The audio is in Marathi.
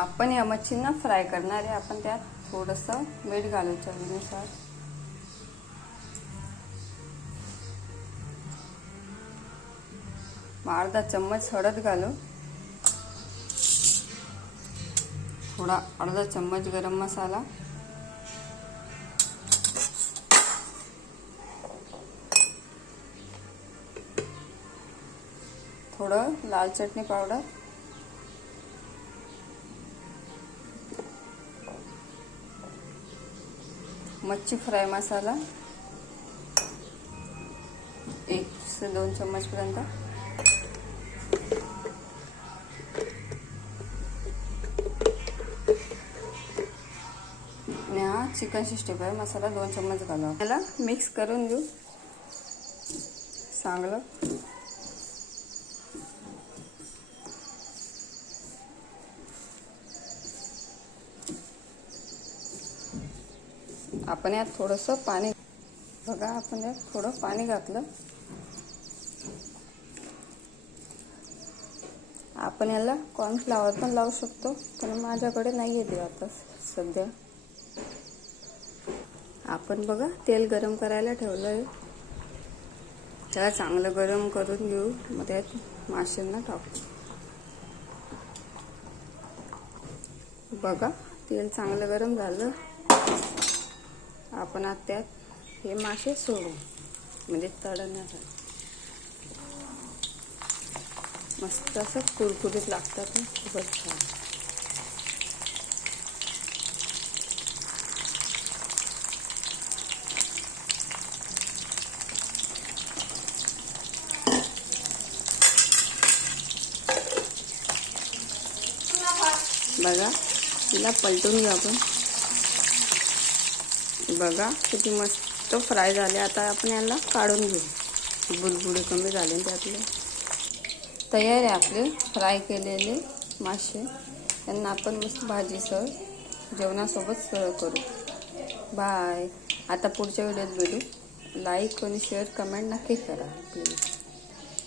आपण या मच्छींना फ्राय करणार आहे. आपण त्यात थोडंसं मीठ घालू चवीनुसार. अर्धा चम्मच हळद घालू. थोडा अर्धा चम्मच गरम मसाला. थोडं लाल चटणी पावडर. मच्छी फ्राय मसाला 1 से 2 चम्मच पर्यंत. आणि हा चिकन 65 मसाला 2 चम्मच घाला. याला मिक्स करून घेऊ चांगलं. आपण यात थोडंसं पाणी बघा. आपण यात थोडं पाणी घातलं. आपण याला कॉर्नफ्लॉवर पण लावू शकतो, पण माझ्याकडे नाही येते आता सध्या. आपण बघा तेल गरम करायला ठेवलं आहे. त्याला चांगलं गरम करून घेऊ. मग त्यात माशांना टाकू. बघा तेल चांगलं गरम झालं. आपण आता त्यात हे मासे सोडू, म्हणजे तळण्यासाठी. मस्त असं कुरकुरीत लागतात ना, खूपच छान. बघा तिला पलटून घेऊ आपण. बघा किती मस्त फ्राय झाले. आता आपण याला काढून घेऊ. बुडबुडे कमी झाले त्यातले. तयार आहे आपले फ्राय केलेले मासे. त्यांना आपण मस्त भाजीसह जेवणासोबत सर्व करू. बाय. आता पुढच्या व्हिडिओत भेटू. लाईक आणि शेअर कमेंट नक्की करा प्लीज.